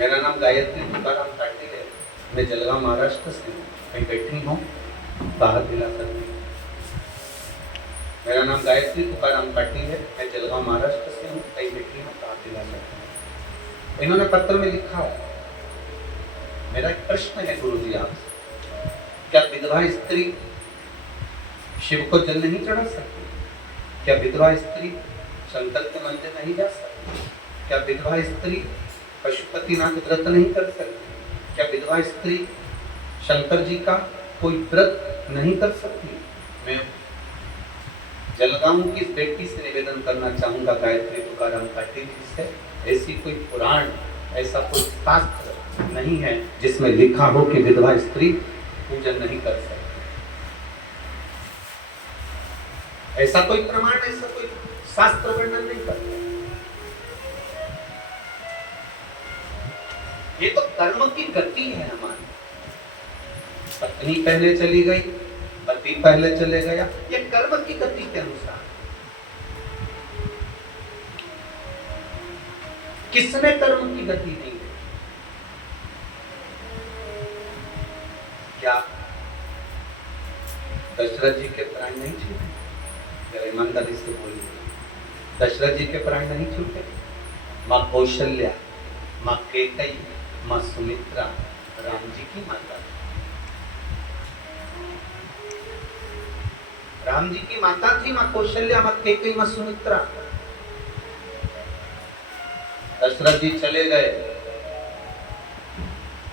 मेरा नाम गायत्री तुकाराम पाटिल है। मैं जलगांव महाराष्ट्र से हूँ। कहीं बैठी हूँ बाहर दिला सकती। मेरा नाम गायत्री तुकाराम पाटिल है। मैं जलगांव महाराष्ट्र से हूँ। कहीं बैठी हूँ बाहर दिला सकती। इन्होंने पत्र में लिखा है, मेरा एक प्रश्न है गुरु जी आपसे, क्या विधवा स्त्री शिव को जल नहीं चढ़ा सकती? क्या विधवा स्त्री शंकर के मंदिर नहीं जा सकती? क्या विधवा स्त्री पशुपतिनाथ व्रत नहीं कर सकती? क्या विधवा स्त्री शंकर जी का कोई व्रत नहीं कर सकती? मैं जलगांव की इस बेटी से निवेदन करना चाहूंगा, गायत्री तुकाराम पाटिल जी से, ऐसी कोई पुराण, ऐसा कोई शास्त्र नहीं है जिसमें लिखा हो कि विधवा स्त्री पूजन नहीं कर सकती। ऐसा कोई प्रमाण, ऐसा कोई शास्त्र वर्णन नहीं करता। ये तो कर्म की गति है हमारी। पत्नी पहले चली गई, पति पहले चले गया, ये कर्म की गति के अनुसार। किसने कर्म की गति दी? क्या दशरथ जी के प्राण नहीं छूटे? जरा ईमानदारी से बोलिए, दशरथ जी के प्राण नहीं छूटे? माँ कौशल्या, माँ कैकेयी, माँ सुमित्रा राम जी की माता, राम जी की माता थी माँ कौशल्या, माँ कैकेयी, माँ सुमित्रा। दशरथ जी चले गए,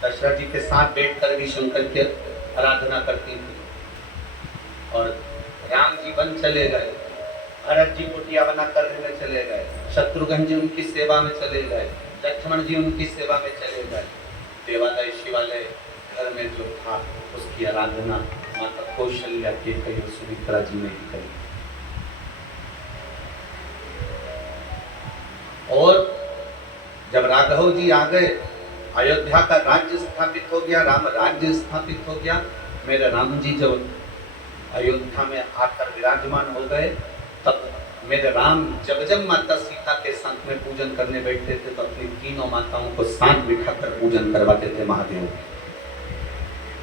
दशरथ जी के साथ बैठकर भी शंकर की आराधना करती थी। और राम जी वन चले गए, भरत जी कुटिया बना कर रहने चले गए, शत्रुघ्न जी उनकी सेवा में चले गए, लक्ष्मण जी उनकी सेवा में चले गए। देवालय शिवालय घर में जो था उसकी आराधना माता कौशल्या के कई सुमित्रा जी ने ही करी। और जब राघव जी आ गए, अयोध्या का राज्य स्थापित हो गया, राम राज्य स्थापित हो गया। मेरे राम जी जब अयोध्या में आकर विराजमान हो गए, तब मेरे राम जब माता सीता के साथ में पूजन करने बैठते थे तो अपनी तीनों माताओं को साथ बिठाकर पूजन करवाते थे महादेव।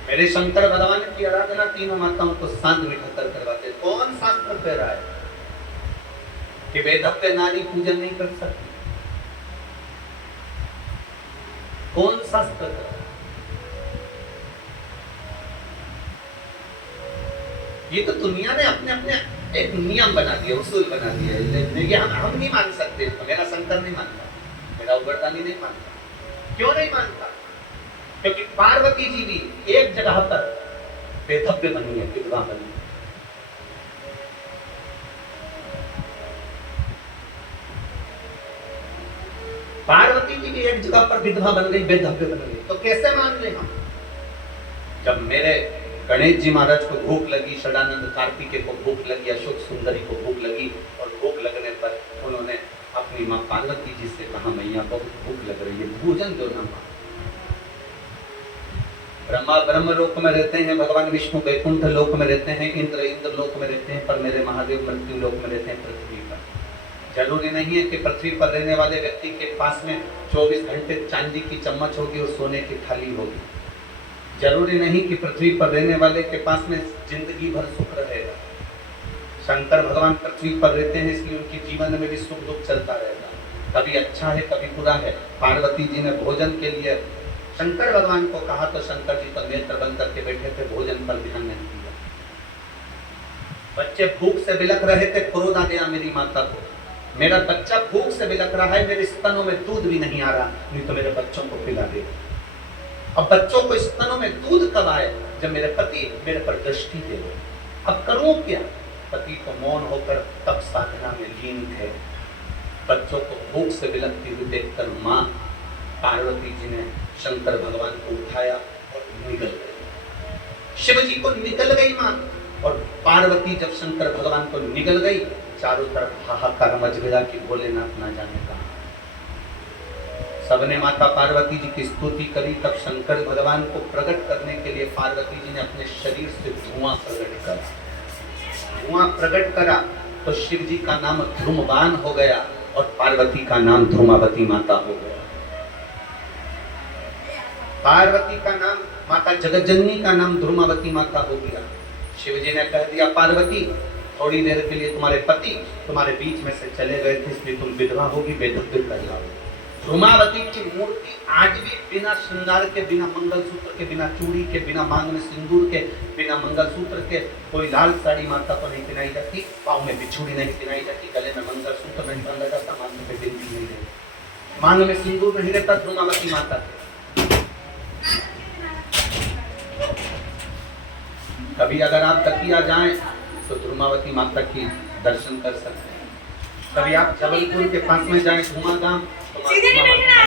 मेरे शंकर भगवान की आराधना तीनों माताओं को साथ बिठाकर करवाते। कौन शास्त्र कह रहा है कि वेदव्य नारी पूजन नहीं कर सकती? कौन शास्त्र कह रहा है? ये तो दुनिया ने अपने अपने एक नियम बना दिया, उसूल बना दिया। ये हम नहीं मान सकते। मेरा शंकर नहीं मानता, मेरा उग्रदानी नहीं मानता। क्यों नहीं मानता? क्योंकि पार्वती जी भी एक जगह पर वेदव्य बनी है, विधवा बनी है। पार्वती जी भी एक जगह पर विधवा बन गई, वेदव्य बन गई। तो कैसे मान ले हम? जब मेरे गणेश जी महाराज को भूख लगी, षडानंद कार्तिकेय को भूख लगी, अशोक सुंदरी को भूख लगी, और भूख लगने पर उन्होंने अपनी माँ पार्वती जी से कहा, मैया बहुत भूख लग रही है, भोजन दो ना माँ। ब्रह्मा ब्रह्म लोक में रहते हैं, भगवान विष्णु वैकुंठ लोक में रहते हैं, इंद्र इंद्र लोक में रहते हैं, पर मेरे महादेव मृत्यु लोक में रहते हैं, पृथ्वी पर। जरूरी नहीं है कि पृथ्वी पर रहने वाले व्यक्ति के पास में 24 घंटे चांदी की चम्मच होगी और सोने की थाली होगी। जरूरी नहीं कि पृथ्वी पर रहने वाले के पास में जिंदगी भर सुख रहेगा। शंकर भगवान पृथ्वी पर रहते हैं, इसलिए उनके जीवन में भी सुख दुख चलता रहेगा। कभी अच्छा है, कभी बुरा है। पार्वती जी ने भोजन के लिए शंकर भगवान को कहा तो शंकर जी तो नेत्र बंद करके बैठे थे, भोजन पर ध्यान नहीं दिया। बच्चे भूख से बिलख रहे थे, क्रोध आ गया मेरी माता को, मेरा बच्चा भूख से बिलख रहा है, मेरे स्तनों में दूध भी नहीं आ रहा, नहीं तो मेरे बच्चों को पिला दे। अब बच्चों को स्तनों में दूध कब आए? जब मेरे पति मेरे पर दृष्टि दे। अब करूं क्या? पति को मौन होकर तब साधना में लीन थे। बच्चों को भूख से बिलखती हुई देखकर माँ पार्वती जी ने शंकर भगवान को उठाया और निगल गई। शिव जी को निगल गई माँ, और पार्वती जब शंकर भगवान को निगल गई, चारों तरफ हाहाकार मच गया कि भोलेनाथ ना जाने कहां। सबने माता पार्वती जी की स्तुति करी। तब शंकर भगवान को प्रकट करने के लिए पार्वती जी ने अपने शरीर से धुआं प्रकट करा। धुआं प्रकट करा तो शिव जी का नाम ध्रुमवान हो गया और पार्वती का नाम ध्रुमावती माता हो गया। पार्वती का नाम, माता जगतजननी का नाम ध्रुमावती माता हो गया। शिव जी ने कह दिया पार्वती थोड़ी देर के लिए तुम्हारे पति तुम्हारे बीच में से चले गए थे, इसलिए तुम विधवा होगी, बेदखल कर लाओ। ध्रुमावती की मूर्ति आज भी बिना श्रृंगार के, बिना मंगलसूत्र के, बिना चूड़ी के, बिना मांग में सिंदूर के, बिना मंगलसूत्र के, कोई लाल साड़ी माता को नहीं पहनाई जाती, पाँव में बिछुड़ी नहीं पहनाई जाती, गले में मंगलसूत्र नहीं बांधा जाता, मांग में बिंदी नहीं रहती, मांग में सिंदूर नहीं रहता ध्रुमावती माता के। कभी अगर आप दतिया जाएं तो ध्रुमावती माता की दर्शन कर सकते हैं। कभी आप जबलपुर के पास में जाएं धुमा गांव तो